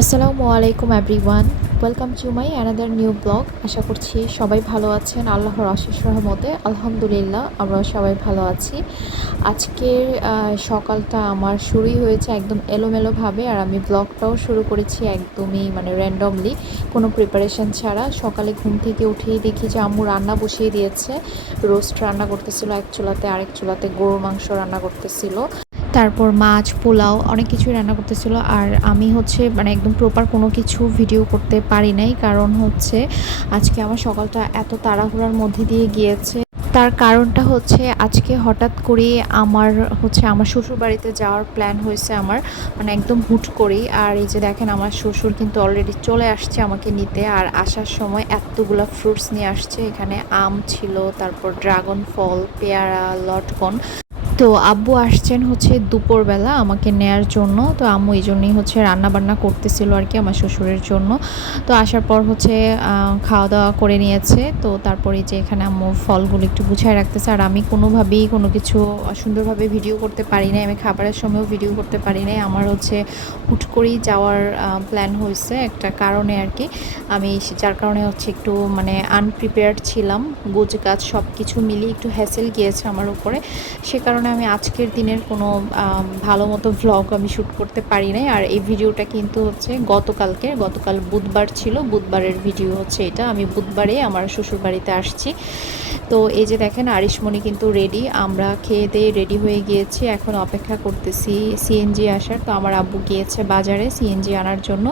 আসসালামু আলাইকুম everyone welcome to my another new blog আশা করছি সবাই ভালো আছেন। আল্লাহর অশেষ রহমতে, আলহামদুলিল্লাহ, আমরা সবাই ভালো আছি। আজকের সকালটা আমার শুরুই হয়েছে একদম এলোমেলোভাবে, আর আমি ব্লগটাও শুরু করেছি একদমই মানে র্যান্ডমলি কোনো প্রিপারেশন ছাড়া। সকালে ঘুম থেকে উঠেই দেখি যে আম্মু রান্না বসিয়ে দিয়েছে। রোস্ট রান্না করতেছিল, এক চুলাতে আরেক চুলাতে গরুর মাংস রান্না করতেছিল। তারপর মাছ, পোলাও অনেক কিছুই রান্না করতেছিল। আর আমি হচ্ছে মানে একদম প্রপার কোনো কিছু ভিডিও করতে পারি নাই। কারণ হচ্ছে আজকে আমার সকালটা এত তাড়াহুড়ার মধ্যে দিয়ে গিয়েছে। তার কারণটা হচ্ছে আজকে হঠাৎ করে আমার হচ্ছে আমার শ্বশুর বাড়িতে যাওয়ার প্ল্যান হয়েছে আমার। মানে একদম হুট করেই। আর এই যে দেখেন আমার শ্বশুর কিন্তু অলরেডি চলে আসছে আমাকে নিতে। আর আসার সময় এতগুলো ফ্রুটস নিয়ে আসছে। এখানে আম ছিল, তারপর ড্রাগন ফল, পেয়ারা, লটকন। তো আব্বু আসছেন হচ্ছে দুপুরবেলা আমাকে নেয়ার জন্য। তো আম্মু এই জন্যই হচ্ছে রান্না বান্না করতেছিল আর কি আমার শ্বশুরের জন্য। তো আসার পর হচ্ছে খাওয়া দাওয়া করে নিয়েছে। তো তারপরে যে এখানে আম্মু ফলগুলো একটু গুছায় রাখতেছে। আর আমি কোনোভাবেই কোনো কিছু সুন্দরভাবে ভিডিও করতে পারি নাই। আমি খাবারের সময়ও ভিডিও করতে পারি নাই। আমার হচ্ছে হুট করেই যাওয়ার প্ল্যান হয়েছে একটা কারণে আর কি। আমি যার কারণে হচ্ছে একটু মানে আনপ্রিপেয়ার্ড ছিলাম। গোছ গাছ সব কিছু মিলিয়ে একটু হ্যাসেল গিয়েছে আমার উপরে। সে কারণে আমি আজকের দিনের কোনো ভালো মতো ভ্লগ আমি শ্যুট করতে পারি নাই। আর এই ভিডিওটা কিন্তু হচ্ছে গতকালকে, গতকাল বুধবার ছিল, বুধবারের ভিডিও হচ্ছে এটা। আমি বুধবারে আমার শ্বশুর বাড়িতে আসছি। তো এই যে দেখেন, আরিশমণি কিন্তু রেডি আমরা খেয়ে দিয়ে রেডি হয়ে গিয়েছি। এখন অপেক্ষা করতেছি সিএনজি আসার। তো আমার আব্বু গিয়েছে বাজারে সিএনজি আনার জন্য।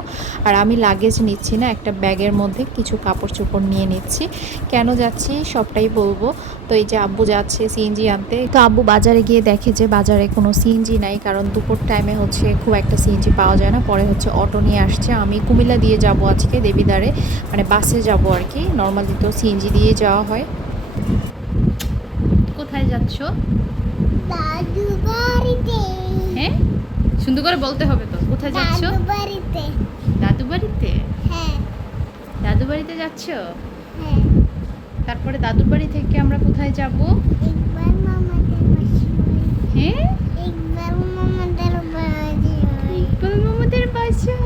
আর আমি লাগেজ নিচ্ছি না, একটা ব্যাগের মধ্যে কিছু কাপড় চোপড় নিয়ে নিচ্ছি। কেন যাচ্ছি সবটাই বলব। তো এই যে আব্বু যাচ্ছে সিএনজি আনতে। তো আব্বু বাজারে গিয়ে দেখে যে বাজারে কোনো সিএনজি নাই কারণ দুপুর টাইমে হচ্ছে খুব একটা সিএনজি পাওয়া যায় না। পরে হচ্ছে অটো নিয়ে আসছে। আমি কুমিল্লা দিয়ে যাব আজকে দেবিদারে মানে বাসে যাব আর কি। নর্মালি তো সিএনজি দিয়ে যাওয়া হয়। কোথায় যাচ্ছ? হ্যাঁ? সুন্দর করে বলতে হবে তো। কোথায় যাচ্ছ? দাদু বাড়িতে দাদু বাড়িতে হ্যাঁ। দাদু বাড়িতে যাচ্ছ? হ্যাঁ। তারপরে দাদুর বাড়ি থেকে আমরা কোথায় যাব? একবার মামাদের বাড়ি। হ্যাঁ ইকবাল মামাদের বাসা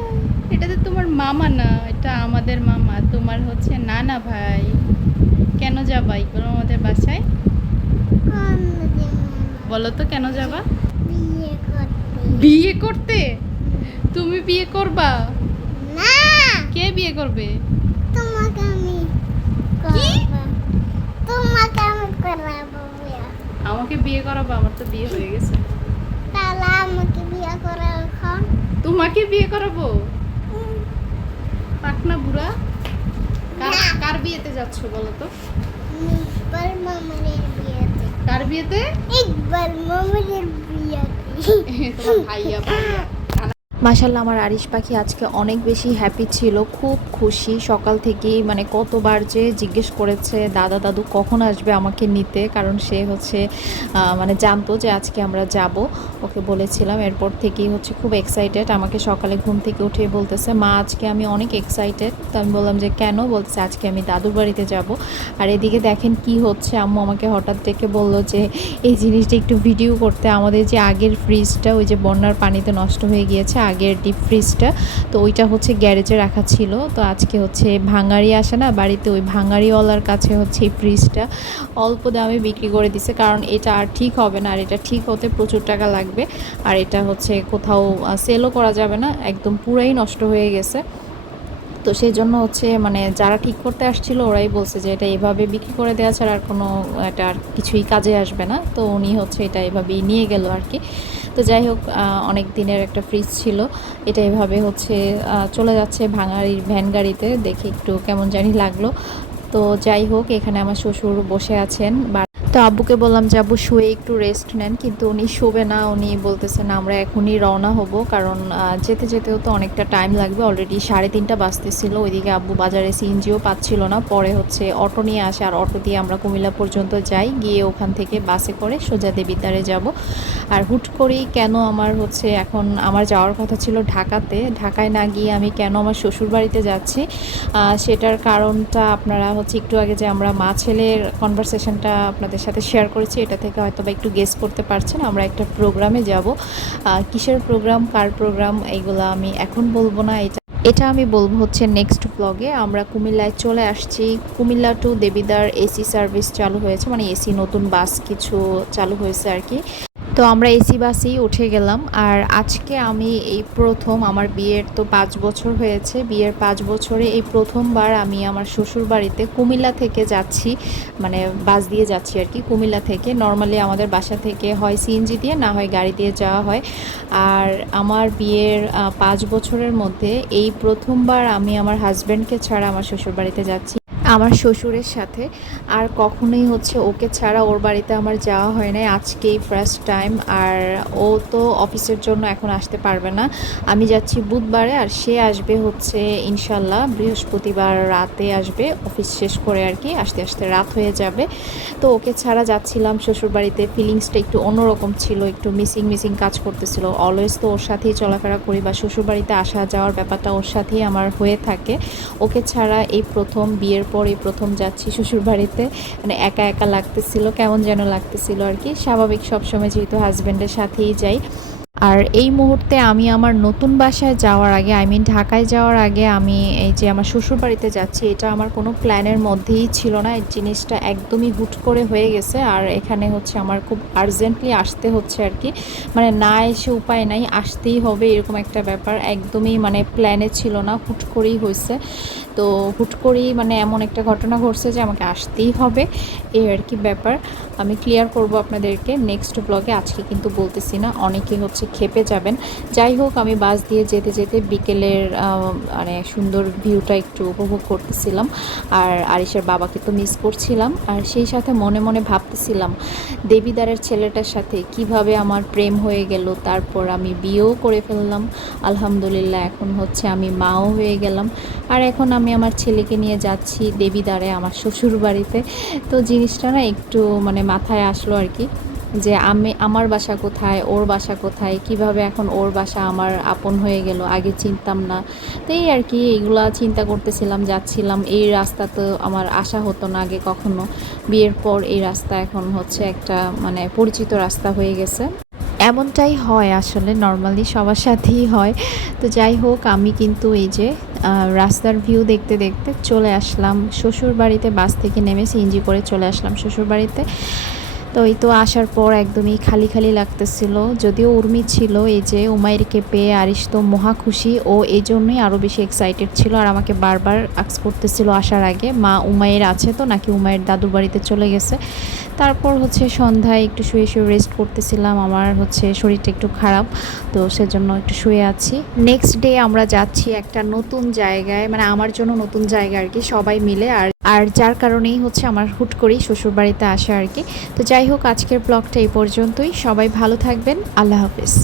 এটা তো তোমার মামা না এটা আমাদের মামা। তোমার হচ্ছে নানা ভাই। কেন যাবা ইকবাল মামাদের বাসায়? বলো তো কেন যাবা? বিয়ে করতে? বিয়ে করতে। তুমি বিয়ে করবা? না। কে বিয়ে করবে তোমাকে আমি করব তোমাকে আমি করাবো বিয়ে আমাকে বিয়ে করাবো? আমার তো বিয়ে হয়ে গেছে। তাহলে আমাকে বিয়ে এখন। তোমাকে বিয়ে করাবো? পাকনা বুড়া। কার কার বিয়েতে যাচ্ছ বলো তো? একবার মামারের বিয়েতে। কার বিয়েতে? মামারের বিয়েতে। তোমার ভাইয়া ভাইয়া। মাশাল্লাহ আমার আরিশ পাখি আজকে অনেক বেশি হ্যাপি ছিল, খুব খুশি। সকাল থেকেই মানে কতবার যে জিজ্ঞেস করেছে, দাদা, দাদু কখন আসবে আমাকে নিতে? কারণ সে হচ্ছে মানে জানতো যে আজকে আমরা যাব। ওকে বলেছিলাম, এরপর থেকেই হচ্ছে খুব এক্সাইটেড আমাকে সকালে ঘুম থেকে উঠে বলতেছে, মা, আজকে আমি অনেক এক্সাইটেড তো আমি বললাম যে, কেন? বলতেছে, আজকে আমি দাদুর বাড়িতে যাব। আর এদিকে দেখেন কি হচ্ছে, আম্মু আমাকে হঠাৎ ডেকে বলল যে, এই জিনিসটা একটু ভিডিও করতে, আমাদের যে আগের ফ্রিজটা ওই যে বন্যার পানিতে নষ্ট হয়ে গিয়েছে আগের ডিপ ফ্রিজটা তো ওইটা হচ্ছে গ্যারেজে রাখা ছিল। তো আজকে হচ্ছে ভাঙাড়ি আসে না, বাড়িতে ওই ভাঙাড়িওয়ালার কাছে হচ্ছে এই ফ্রিজটা অল্প দামে বিক্রি করে দিছে। কারণ এটা আর ঠিক হবে না, আর এটা ঠিক হতে প্রচুর টাকা লাগবে। আর এটা হচ্ছে কোথাও সেলও করা যাবে না, একদম পুরাই নষ্ট হয়ে গেছে। তো সেই জন্য হচ্ছে মানে যারা ঠিক করতে আসছিল ওরাই বলছে যে এটা এভাবে বিক্রি করে দেওয়া ছাড়া আর কোনো, এটা আর কিছুই কাজে আসবে না। তো উনি হচ্ছে এটা এভাবেই নিয়ে গেল আর কি তো যাই হোক অনেক দিনের একটা ফ্রিজ ছিল। এটা এভাবে হচ্ছে চলে যাচ্ছে ভাঙাড়ির ভ্যান গাড়িতে। দেখে একটু কেমন জানি লাগল। তো যাই হোক, এখানে আমার শ্বশুর বসে আছেন। তো আব্বুকে বললাম যে, আব্বু, শুয়ে একটু রেস্ট নেন। কিন্তু উনি শোবে না। উনি বলতেছেন আমরা এখনই রওনা হব। কারণ যেতে যেতেও তো অনেকটা টাইম লাগবে। অলরেডি সাড়ে তিনটা বাজতেছিল। ওইদিকে আব্বু বাজারে সিএনজিও পাচ্ছিল না। পরে হচ্ছে অটো নিয়ে আসে। আর অটো দিয়ে আমরা কুমিল্লা পর্যন্ত যাই। গিয়ে ওখান থেকে বাসে করে সোজা দেবিদ্বারে যাব। আর হুট করেই কেন আমার হচ্ছে এখন, আমার যাওয়ার কথা ছিল ঢাকাতে। ঢাকায় না গিয়ে আমি কেন আমার শ্বশুর বাড়িতে যাচ্ছি সেটার কারণটা আপনারা হচ্ছে একটু আগে যে আমরা মা ছেলের কনভারসেশনটা আপনাদের সাথে শেয়ার করেছি। এটা থেকে হয়তো বা একটু গেস করতে পারছেন। আমরা একটা প্রোগ্রামে যাব। কিসের প্রোগ্রাম কার প্রোগ্রাম এইগুলো আমি এখন বলব না। এটা এটা আমি বলব হচ্ছে নেক্সট ব্লগে আমরা কুমিল্লায় চলে আসছি। Comilla to Debidwar AC service চালু হয়েছে। মানে এসি নতুন বাস কিছু চালু হয়েছে আর কি। তো আমরা এসি বাসেই উঠে গেলাম। আর আজকে আমি এই প্রথম, আমার বিয়ের তো পাঁচ বছর হয়েছে, বিয়ের পাঁচ বছরে এই প্রথমবার আমি আমার শ্বশুর বাড়িতে কুমিল্লা থেকে যাচ্ছি মানে বাস দিয়ে যাচ্ছি আর কি কুমিল্লা থেকে। নর্মালি আমাদের বাসা থেকে হয় সিএনজি দিয়ে, না হয় গাড়ি দিয়ে যাওয়া হয়। আর আমার বিয়ের পাঁচ বছরের মধ্যে এই প্রথমবার আমি আমার হাজব্যান্ডকে ছাড়া আমার শ্বশুর বাড়িতে যাচ্ছি। আমার শ্বশুরের সাথে। আর কখনোই হচ্ছে ওকে ছাড়া ওর বাড়িতে আমার যাওয়া হয় নাই। আজকেই ফার্স্ট টাইম আর ও তো অফিসের জন্য এখন আসতে পারবে না। আমি যাচ্ছি বুধবারে, আর সে আসবে হচ্ছে ইনশাল্লাহ বৃহস্পতিবার রাতে আসবে। অফিস শেষ করে আর কি আসতে আসতে রাত হয়ে যাবে। তো ওকে ছাড়া যাচ্ছিলাম শ্বশুর বাড়িতে ফিলিংসটা একটু অন্যরকম ছিল, একটু মিসিং মিসিং কাজ করতেছিল। অলওয়েজ তো ওর সাথেই চলাফেরা করি বা শ্বশুর বাড়িতে আসা যাওয়ার ব্যাপারটা ওর সাথেই আমার হয়ে থাকে। ওকে ছাড়া এই প্রথম বিয়ের পর এই প্রথম যাচ্ছি শ্বশুর বাড়িতে মানে একা একা লাগতেছিল, কেমন যেন লাগতেছিল আর কি। স্বাভাবিক সবসময় যেহেতু হাজব্যান্ডের সাথেই যাই। আর এই মুহূর্তে আমি আমার নতুন বাসায় যাওয়ার আগে আই মিন ঢাকায় যাওয়ার আগে আমি এই যে আমার শ্বশুর বাড়িতে যাচ্ছি, এটা আমার কোনো প্ল্যানের মধ্যেই ছিল না। এই জিনিসটা একদমই হুট করে হয়ে গেছে আর এখানে হচ্ছে আমার খুব আর্জেন্টলি আসতে হচ্ছে আর কি। মানে না এসে উপায় নাই, আসতেই হবে এরকম একটা ব্যাপার। একদমই মানে প্ল্যানে ছিল না, হুট করেই হয়েছে। তো হুট করেই মানে এমন একটা ঘটনা ঘটছে যে আমাকে আসতেই হবে, এই আর কি ব্যাপার। আমি ক্লিয়ার করব আপনাদেরকে নেক্সট ব্লগে আজকে কিন্তু বলতেছি না, অনেকে হচ্ছে খেপে যাবেন। যাই হোক, আমি বাস দিয়ে যেতে যেতে বিকেলের মানে সুন্দর ভিউটা একটু উপভোগ করতেছিলাম। আর আরিসের বাবাকে তো মিস করছিলাম। আর সেই সাথে মনে মনে ভাবতেছিলাম, দেবীদারের ছেলেটার সাথে কীভাবে আমার প্রেম হয়ে গেল, তারপর আমি বিয়েও করে ফেললাম। আলহামদুলিল্লাহ, এখন হচ্ছে আমি মাও হয়ে গেলাম। আর এখন আমি আমার ছেলেকে নিয়ে যাচ্ছি দেবীদারে, আমার শ্বশুর বাড়িতে তো জিনিসটা না একটু মানে মাথায় আসলো আর কি, যে আমি, আমার বাসা কোথায়, ওর বাসা কোথায়, কীভাবে এখন ওর বাসা আমার আপন হয়ে গেল, আগে চিনতাম না। তো এই আর কি, এইগুলা চিন্তা করতেছিলাম, যাচ্ছিলাম। এই রাস্তা তো আমার আশা হতো না আগে কখনো। বিয়ের পর এই রাস্তা এখন হচ্ছে একটা মানে পরিচিত রাস্তা হয়ে গেছে। এমনটাই হয় আসলে নর্মালি সবার সাথেই হয়। তো যাই হোক, আমি কিন্তু এই যে রাস্তার ভিউ দেখতে দেখতে চলে আসলাম। শ্বশুর বাড়িতে বাস থেকে নেমে সিএনজি করে চলে আসলাম শ্বশুর বাড়িতে তো এই তো আসার পর একদমই খালি খালি লাগতেছিল। যদিও উর্মি ছিল, এই যে উমাইরকে পেয়ে আরিস তো মহা খুশি। ও এই জন্যই আরও বেশি এক্সাইটেড ছিল আর আমাকে বারবার আক্স করতেছিল আসার আগে, মা, উমাইর আছে তো? নাকি উমাইর দাদুর বাড়িতে চলে গেছে? তারপর হচ্ছে সন্ধ্যায় একটু শুয়ে শুয়ে রেস্ট করতেছিলাম। আমার হচ্ছে শরীরটা একটু খারাপ, তো সেজন্য একটু শুয়ে আছি। নেক্সট ডে আমরা যাচ্ছি একটা নতুন জায়গায় মানে আমার জন্য নতুন জায়গা আর কি, সবাই মিলে আর আর যার কারণেই হচ্ছে আমার হুট করেই শ্বশুরবাড়িতে আসে আর কি। তো যাই হোক, আজকের ব্লগটা এই পর্যন্তই। সবাই ভালো থাকবেন। আল্লাহ হাফিজ।